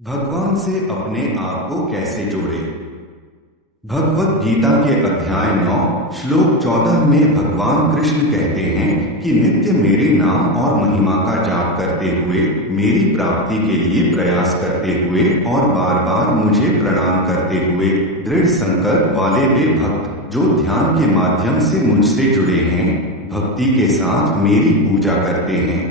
भगवान से अपने आप को कैसे जोड़ें? भगवत गीता के अध्याय 9 श्लोक 14 में भगवान कृष्ण कहते हैं कि नित्य मेरे नाम और महिमा का जाप करते हुए, मेरी प्राप्ति के लिए प्रयास करते हुए और बार बार मुझे प्रणाम करते हुए दृढ़ संकल्प वाले वे भक्त जो ध्यान के माध्यम से मुझसे जुड़े हैं, भक्ति के साथ मेरी पूजा करते हैं।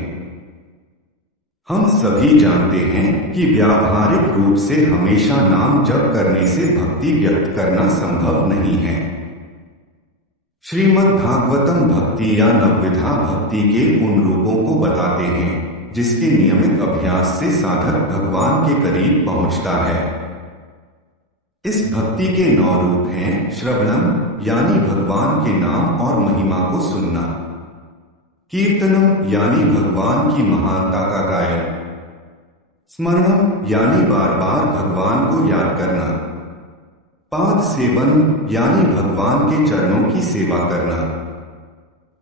हम सभी जानते हैं कि व्यावहारिक रूप से हमेशा नाम जप करने से भक्ति व्यक्त करना संभव नहीं है। श्रीमद् भागवतम भक्ति या नवविधा भक्ति के उन रूपों को बताते हैं जिसके नियमित अभ्यास से साधक भगवान के करीब पहुंचता है। इस भक्ति के 9 रूप हैं। श्रवणम यानी भगवान के नाम और महिमा को सुनना, कीर्तनम यानी भगवान की महानता का गायन, स्मरणम यानी बार बार भगवान को याद करना, पाद सेवन यानी भगवान के चरणों की सेवा करना,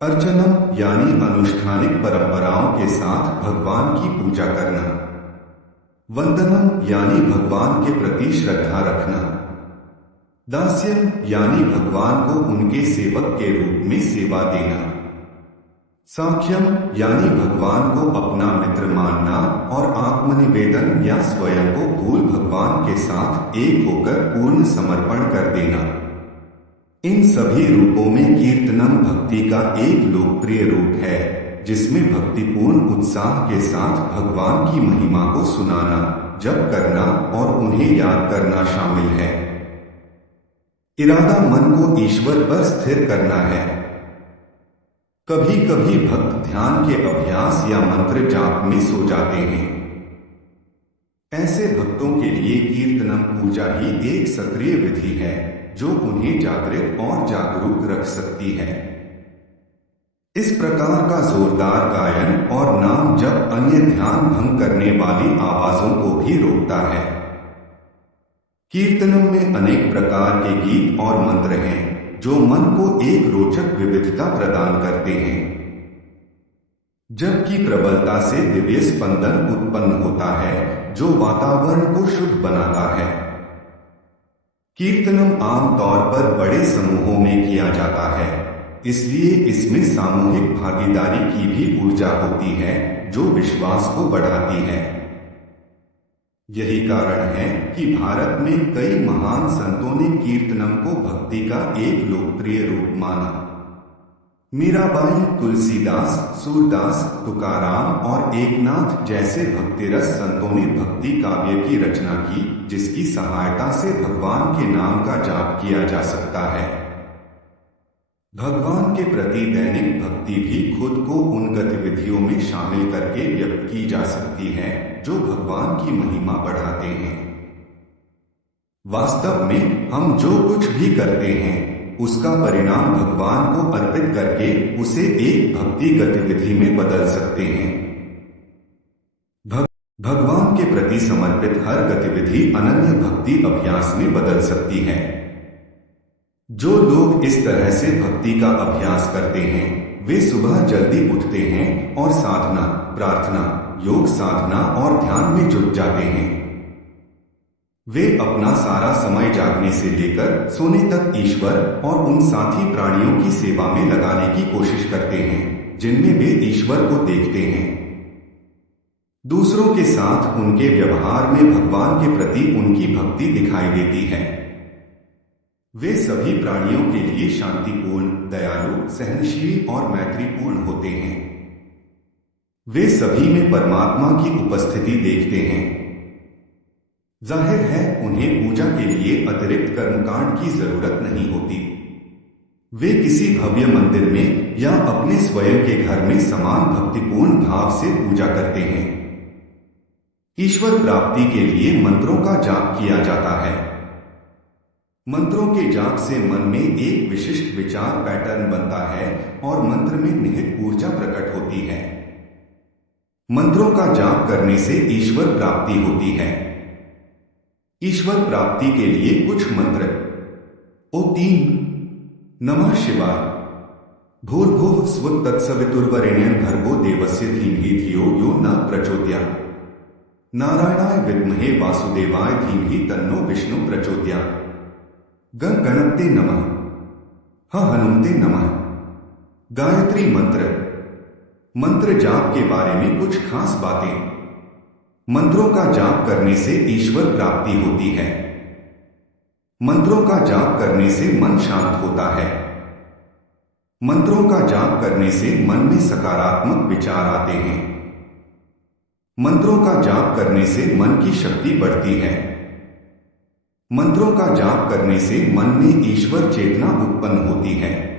अर्चनम यानी अनुष्ठानिक परंपराओं के साथ भगवान की पूजा करना, वंदनम यानी भगवान के प्रति श्रद्धा रखना, दास्यम यानी भगवान को उनके सेवक के रूप में सेवा देना, साख्यम यानी भगवान को अपना मित्र मानना और आत्मनिवेदन या स्वयं को भूल भगवान के साथ एक होकर पूर्ण समर्पण कर देना। इन सभी रूपों में कीर्तनम भक्ति का एक लोकप्रिय रूप है जिसमें भक्तिपूर्ण उत्साह के साथ भगवान की महिमा को सुनाना, जप करना और उन्हें याद करना शामिल है। इरादा मन को ईश्वर पर स्थिर करना है। कभी कभी भक्त ध्यान के अभ्यास या मंत्र जाप में सो जाते हैं। ऐसे भक्तों के लिए कीर्तनम पूजा ही एक सक्रिय विधि है जो उन्हें जागृत और जागरूक रख सकती है। इस प्रकार का जोरदार गायन और नाम जप अन्य ध्यान भंग करने वाली आवाजों को भी रोकता है। कीर्तनम में अनेक प्रकार के गीत और मंत्र हैं जो मन को एक रोचक विविधता प्रदान करते हैं, जबकि प्रबलता से दिव्य स्पंदन उत्पन्न होता है जो वातावरण को शुद्ध बनाता है। कीर्तनम आमतौर पर बड़े समूहों में किया जाता है, इसलिए इसमें सामूहिक भागीदारी की भी ऊर्जा होती है जो विश्वास को बढ़ाती है। यही कारण है कि भारत में कई महान संतों ने कीर्तनम को भक्ति का एक लोकप्रिय रूप माना। मीराबाई, तुलसीदास, सूरदास, तुकाराम और एकनाथ जैसे भक्तिरस संतों ने भक्ति काव्य की रचना की जिसकी सहायता से भगवान के नाम का जाप किया जा सकता है। भगवान के प्रति दैनिक भक्ति भी खुद को उन गतिविधियों में शामिल करके व्यक्त की जा सकती है जो भगवान की महिमा बढ़ाते हैं। वास्तव में हम जो कुछ भी करते हैं उसका परिणाम भगवान को अर्पित करके उसे एक भक्ति गतिविधि में बदल सकते हैं। भगवान के प्रति समर्पित हर गतिविधि अनन्य भक्ति अभ्यास में बदल सकती है। जो लोग इस तरह से भक्ति का अभ्यास करते हैं वे सुबह जल्दी उठते हैं और साधना, प्रार्थना, योग साधना और ध्यान में जुट जाते हैं। वे अपना सारा समय जागने से लेकर सोने तक ईश्वर और उन साथी प्राणियों की सेवा में लगाने की कोशिश करते हैं जिनमें वे ईश्वर को देखते हैं। दूसरों के साथ उनके व्यवहार में भगवान के प्रति उनकी भक्ति दिखाई देती है। वे सभी प्राणियों के लिए शांतिपूर्ण, दयालु, सहनशील और मैत्रीपूर्ण होते हैं। वे सभी में परमात्मा की उपस्थिति देखते हैं। जाहिर है उन्हें पूजा के लिए अतिरिक्त कर्मकांड की जरूरत नहीं होती। वे किसी भव्य मंदिर में या अपने स्वयं के घर में समान भक्तिपूर्ण भाव से पूजा करते हैं। ईश्वर प्राप्ति के लिए मंत्रों का जाप किया जाता है। मंत्रों के जाप से मन में एक विशिष्ट विचार पैटर्न बनता है और मंत्र में निहित ऊर्जा प्रकट होती है। मंत्रों का जाप करने से ईश्वर प्राप्ति होती है। ईश्वर प्राप्ति के लिए कुछ मंत्र: ओम नमः शिवाय, भूर्भुवः स्वः तत्सवितुर्वरेण्यं भर्गो देवस्य धीमहि धियो यो न प्रचोदयात्, नारायणाय विद्महे वासुदेवाय धीमहि तन्नो विष्णु प्रचोदयात्। गण गणपते नमः। ह हनुमते नमः। गायत्री मंत्र। मंत्र जाप के बारे में कुछ खास बातें। मंत्रों का जाप करने से ईश्वर प्राप्ति होती है। मंत्रों का जाप करने से मन शांत होता है। मंत्रों का जाप करने से मन में सकारात्मक विचार आते हैं। मंत्रों का जाप करने से मन की शक्ति बढ़ती है। मंत्रों का जाप करने से मन में ईश्वर चेतना उत्पन्न होती है।